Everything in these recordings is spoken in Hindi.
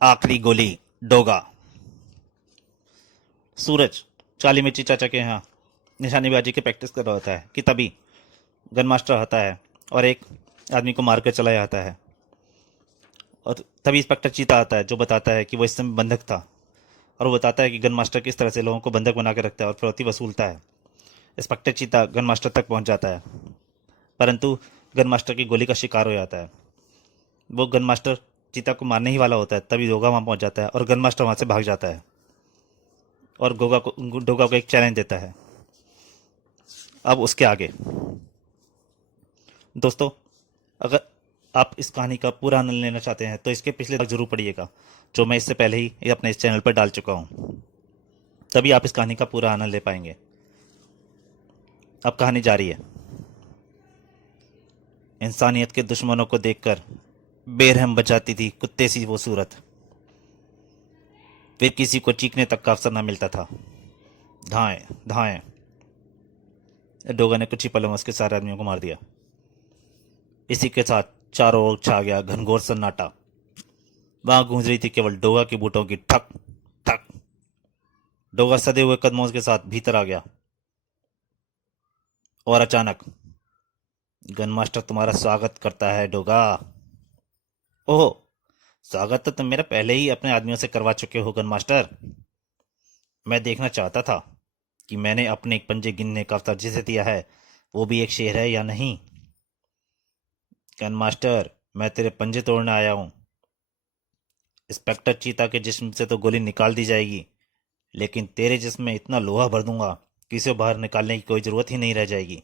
आखिरी गोली। डोगा। सूरज चाली मिर्ची चाचा के यहाँ निशानेबाजी की प्रैक्टिस कर रहा होता है कि तभी गन मास्टर आता है और एक आदमी को मार कर चला जाता है। और तभी इंस्पेक्टर चीता आता है जो बताता है कि वो इस समय बंधक था। और वो बताता है कि गन मास्टर किस तरह से लोगों को बंधक बना कर रखता है और फिरौती वसूलता है। इंस्पेक्टर चीता गन मास्टर तक पहुंच जाता है, परंतु गन मास्टर की गोली का शिकार हो जाता है। वो गन मास्टर चीता को मारने ही वाला होता है, तभी डोगा वहां पहुंच जाता है और गन मास्टर वहां से भाग जाता है और डोगा को एक चैलेंज देता है। अब उसके आगे दोस्तों, अगर आप इस कहानी का पूरा आनंद लेना चाहते हैं तो इसके पिछले तक जरूर पढ़िएगा, जो मैं इससे पहले ही ये अपने इस चैनल पर डाल चुका हूँ। तभी आप इस कहानी का पूरा आनंद ले पाएंगे। अब कहानी जारी है। इंसानियत के दुश्मनों को देखकर बेरहम बचाती थी कुत्ते सी वो सूरत। फिर किसी को चीखने तक का अवसर न मिलता था। धाएं धाएं। डोगा ने कुछ ही पलों में उसके सारे आदमियों को मार दिया। इसी के साथ चारों ओर छा गया घनघोर सन्नाटा। वहां गूंज रही थी केवल डोगा के बूटों की ठक ठक। डोगा सदे हुए कदमों के साथ भीतर आ गया और अचानक, गन मास्टर तुम्हारा स्वागत करता है डोगा। ओह, स्वागत तो तुम मेरा पहले ही अपने आदमियों से करवा चुके हो गन मास्टर। मैं देखना चाहता था कि मैंने अपने पंजे गिनने का अवसर जिसे दिया है वो भी एक शेर है या नहीं। गन मास्टर, मैं तेरे पंजे तोड़ने आया हूं। इंस्पेक्टर चीता के जिस्म से तो गोली निकाल दी जाएगी, लेकिन तेरे जिस्म में इतना लोहा भर दूंगा कि इसे बाहर निकालने की कोई जरूरत ही नहीं रह जाएगी।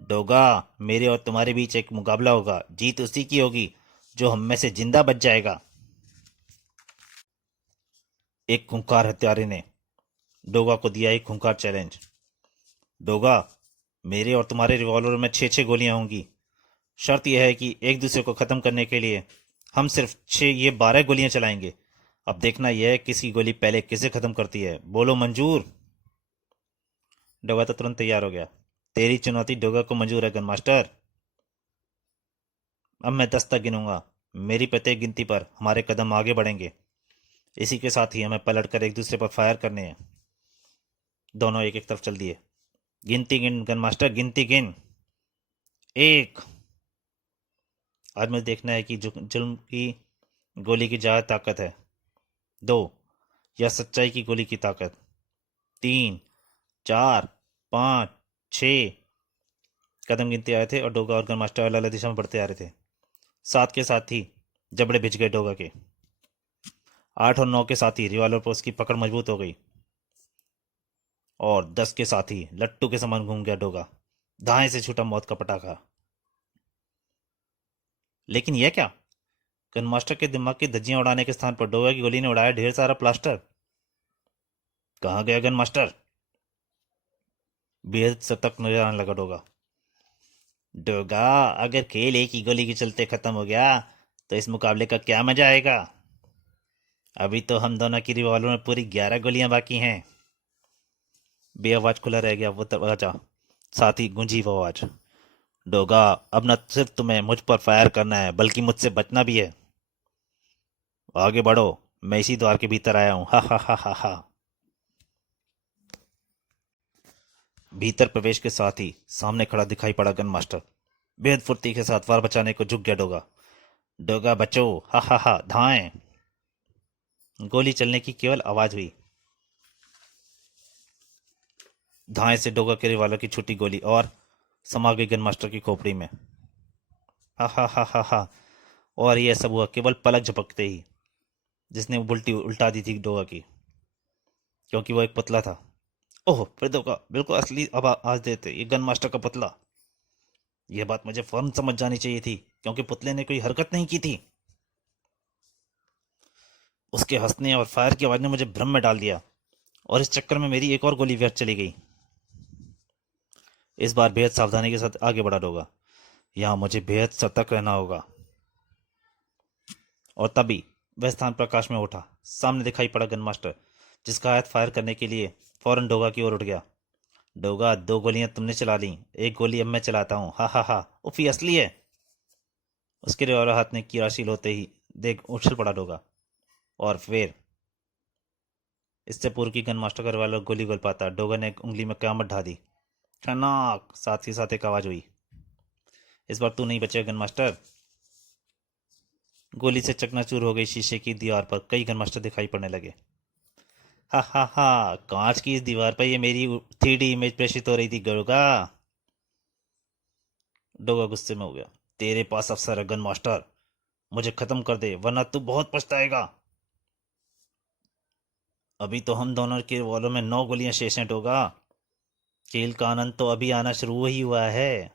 डोगा, मेरे और तुम्हारे बीच एक मुकाबला होगा। जीत उसी की होगी जो हम में से जिंदा बच जाएगा। एक खूंखार हत्यारे ने डोगा को दिया एक खूंखार चैलेंज। डोगा, मेरे और तुम्हारे रिवॉल्वर में 6-6 गोलियां होंगी। शर्त यह है कि एक दूसरे को खत्म करने के लिए हम सिर्फ 6 ये 12 गोलियां चलाएंगे। अब देखना यह है किसकी गोली पहले किसे खत्म करती है। बोलो मंजूर। डोगा तो तुरंत तैयार हो गया। तेरी चुनौती डोगा को मंजूर है गन मास्टर। अब मैं 10 तक गिनूंगा। मेरी प्रत्येक गिनती पर हमारे कदम आगे बढ़ेंगे। इसी के साथ ही हमें पलट कर एक दूसरे पर फायर करने हैं। दोनों एक एक तरफ चल दिए। गिनती गिन गन मास्टर, गिनती गिन। 1। आज मुझे देखना है कि जुल्म की गोली की ज्यादा ताकत है। 2, या सच्चाई की गोली की ताकत। 3, 4, 5, 6। कदम गिनते आ रहे थे और डोगा और गन मास्टर अलग अलग दिशा में बढ़ते आ रहे थे। 7 के साथ ही जबड़े भिज गए डोगा के। 8 और 9 के साथ ही रिवॉल्वर पर उसकी पकड़ मजबूत हो गई। और 10 के साथ ही लट्टू के समान घूम गया डोगा, दाएं से छूटा मौत का पटाखा। लेकिन यह क्या? गन मास्टर के दिमाग की धज्जियां उड़ाने के स्थान पर डोगा की गोली ने उड़ाया ढेर सारा प्लास्टर। कहाँ गया गन मास्टर? बेहद सतर्क नजर आने लगा डोगा। डोगा, अगर खेल एक ही गोली के चलते खत्म हो गया तो इस मुकाबले का क्या मजा आएगा? अभी तो हम दोनों की रिवॉल्वर में पूरी 11 गोलियां बाकी हैं। बेआवाज खुला रह गया वो दरवाजा, साथ ही गूंजी वो आवाज। डोगा, अब न सिर्फ तुम्हें मुझ पर फायर करना है बल्कि मुझसे बचना भी है। आगे बढ़ो, मैं इसी द्वार के भीतर आया हूं। हा हा हा हा हा। भीतर प्रवेश के साथ ही सामने खड़ा दिखाई पड़ा गन मास्टर। बेहद फुर्ती के साथ वार बचाने को झुक गया डोगा। डोगा बचो, हा हा हा। धाएं। गोली चलने की केवल आवाज हुई। धाएं से डोगा के रिवाल्वर की छुट्टी गोली और समा गई गन मास्टर की खोपड़ी में। हा हा हा हा हा। और यह सब हुआ केवल पलक झपकते ही, जिसने वो उल्टी उल्टा दी थी डोगा की, क्योंकि वो एक पुतला था। ओह, फिर डोगा बिल्कुल असली अब आज देते ये गन मास्टर का पुतला। यह बात मुझे फौरन समझ जानी चाहिए थी, क्योंकि पुतले ने कोई हरकत नहीं की थी। उसके हंसने और फायर की आवाज ने मुझे भ्रम में डाल दिया, और इस चक्कर में मेरी एक और गोली व्यर्थ चली गई। इस बार बेहद सावधानी के साथ आगे बढ़ा डोगा। यहाँ मुझे बेहद सतर्क रहना होगा। और तभी वह स्थान प्रकाश में उठा। सामने दिखाई पड़ा गन मास्टर, जिसका हाथ फायर करने के लिए फौरन डोगा की ओर उठ गया। डोगा, 2 गोलियां तुमने चला ली, एक गोली अब मैं चलाता हूँ। हा हा हा। उफी, असली है। उसके रिवॉल्वर हाथ में किराशील होते ही देख उछल पड़ा डोगा, और फिर इससे पूर्व की गन मास्टर का वाला गोली गोल पाता। डोगा ने एक उंगली में क़यामत ढा दी। खनाक, साथ ही साथ एक आवाज हुई, इस बार तू नहीं बचेगा गन मास्टर। गोली से चकनाचूर हो गई शीशे की दीवार पर कई गन मास्टर दिखाई पड़ने लगे। हा हा हा, कांच की इस दीवार पर ये मेरी 3D इमेज प्रेषित हो रही थी डोगा। डोगा गुस्से में हो गया। तेरे पास अफसर है गन मास्टर, मुझे खत्म कर दे वरना तू बहुत पछताएगा। अभी तो हम दोनों के रिवॉल्वर में 9 गोलियां शेष हैं डोगा। खेल का आनंद तो अभी आना शुरू ही हुआ है।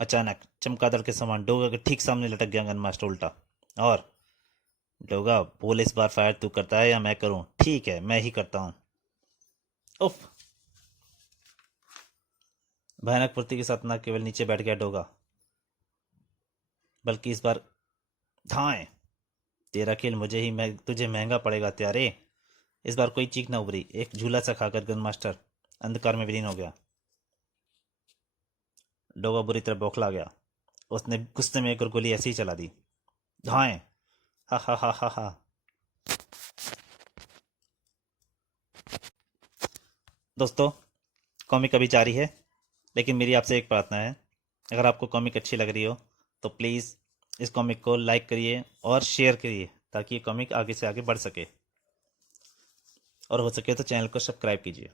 अचानक चमगादड़ के समान डोगा के ठीक सामने लटक गया गन मास्टर उल्टा। और डोगा बोल, इस बार फायर तू करता है या मैं करूं? ठीक है, मैं ही करता हूं। उफ! भयानक फुर्ती के साथ न केवल नीचे बैठ गया डोगा, बल्कि इस बार धाए। तेरा खेल मुझे ही तुझे महंगा पड़ेगा त्यारे। इस बार कोई चीख न उभरी। एक झूला सा खाकर गन मास्टर अंधकार में विलीन हो गया। डोगा बुरी तरह बौखला गया। उसने गुस्से में एक और गोली ऐसी ही चला दी। धाए। हा हा हा हा हा। दोस्तों, कॉमिक अभी जारी है, लेकिन मेरी आपसे एक प्रार्थना है, अगर आपको कॉमिक अच्छी लग रही हो तो प्लीज़ इस कॉमिक को लाइक करिए और शेयर करिए, ताकि ये कॉमिक आगे से आगे बढ़ सके, और हो सके तो चैनल को सब्सक्राइब कीजिए।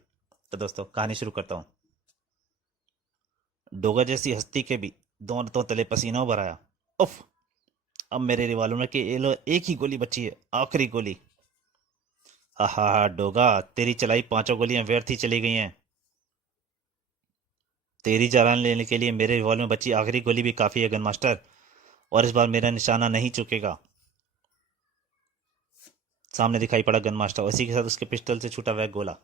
तो दोस्तों, कहानी शुरू करता हूँ। डोगा जैसी हस्ती के भी दोनों तो तले पसीना उभर आया। उफ! अब मेरे रिवाल्वर में एक ही गोली बची है, आखिरी गोली। हा हा हा डोगा, तेरी चलाई 5 गोलियां व्यर्थ ही चली गई हैं। तेरी जान लेने के लिए मेरे रिवॉल्वर में बची आखिरी गोली भी काफी है गन मास्टर, और इस बार मेरा निशाना नहीं चुकेगा। सामने दिखाई पड़ा गन मास्टर, उसी के साथ उसके पिस्टल से छूटा हुआ गोला।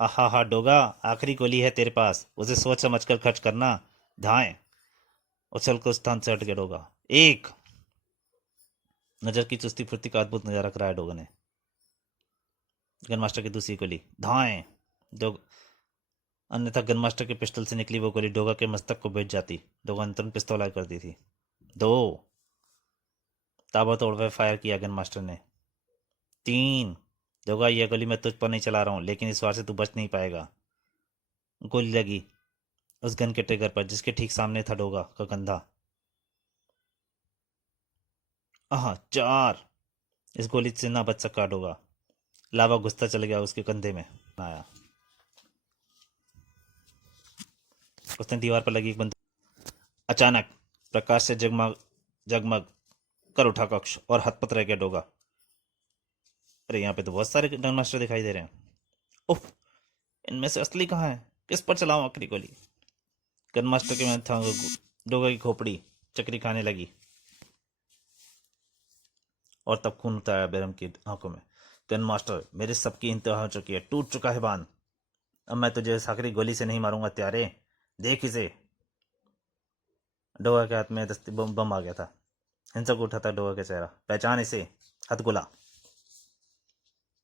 हा हा हा डोगा, आखिरी गोली है तेरे पास, उसे सोच समझ कर खर्च करना। धाए। उछल कर उस स्थान से हट गया डोगा। एक नजर की चुस्ती फुर्ती का अद्भुत नजारा कराया डोगा ने। गन मास्टर की दूसरी गोली। धाए। डोग अन्यथा गन मास्टर के पिस्टल से निकली वो गोली डोगा के मस्तक को भेज जाती। डोगा ने तुरंत पिस्तौल कर दी थी। दो। ताबड़तोड़ वह फायर किया गन मास्टर ने। 3। डोगा, यह गोली मैं तुझ पर नहीं चला रहा हूं, लेकिन इस बार से तू बच नहीं पाएगा। गोली लगी उस गन के ट्रिगर पर जिसके ठीक सामने था डोगा का कंधा। 4। इस गोली से ना बच सका डोगा। लावा घुसता चल गया उसके कंधे में। आया। उसने दीवार पर लगी एक बंदूक। अचानक प्रकाश से जगमग जगमग कर उठा कक्ष, और हतपत रह गया डोगा। अरे, यहाँ पे तो बहुत सारे गन मास्टर दिखाई दे रहे हैं। उफ! इनमें से असली कहाँ है? किस पर चलाऊं आखिरी गोली? गन मास्टर के में था डोगा की खोपड़ी चक्री खाने लगी, और तब खून उतारा बेरम की आंखों में। गन मास्टर, मेरे सबकी इंतहा हो चुकी है, टूट चुका है बांध। अब मैं तुझे इस आखिरी गोली से नहीं मारूंगा त्यारे, देख इसे। डोगा के हाथ में दस्ती बम आ गया था। हिंसक उठा था डोगा का चेहरा। पहचान इसे, हथगोला।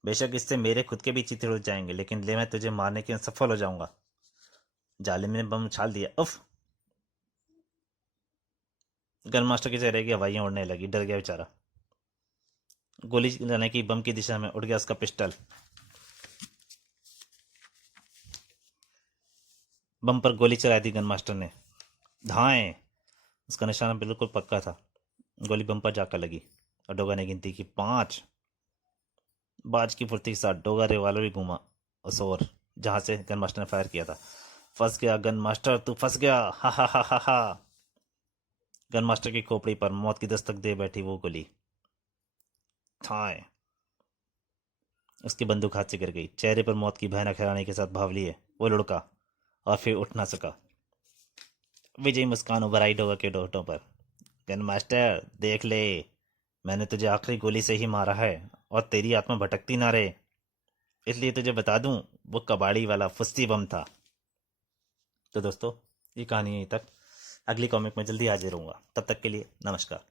बेशक इससे मेरे खुद के भी चित्ते उड़ जाएंगे, लेकिन ले मैं तुझे मारने के सफल हो जाऊंगा। जालिम ने बम उछाल दिया। उफ! गन मास्टर के चेहरे की हवाइयां उड़ने लगी। डर गया बेचारा। गोली चलाने की बम की दिशा में उड़ गया उसका पिस्टल। बम पर गोली चलाई दी गन मास्टर ने। धाएं। उसका निशाना बिल्कुल पक्का था। गोली बम पर जाकर लगी, और डोगा ने गिनती की 5। बाज की फुर्ती के साथ डोगा रिवाल्वर भी घूमा उस ओर जहां से गन मास्टर ने फायर किया था। फंस गया गन मास्टर, तू फंस गया। हा हा हा हा हा। गन मास्टर की खोपड़ी पर मौत की दस्तक दे बैठी वो गोली। थाए। उसकी बंदूक हाथ से गिर गई। चेहरे पर मौत की भयानक हैरानी के साथ भाव लिए वो लुढ़का, और फिर उठ ना सका। विजयी मुस्कान उभर आई डोगा के होठों पर। गन मास्टर, देख ले, मैंने तुझे आखिरी गोली से ही मारा है, और तेरी आत्मा भटकती ना रहे, इसलिए तुझे बता दूं, वो कबाड़ी वाला फुस्ती बम था। तो दोस्तों, ये कहानी यहीं तक। अगली कॉमिक में जल्दी हाजिर होऊंगा। तब तक के लिए नमस्कार।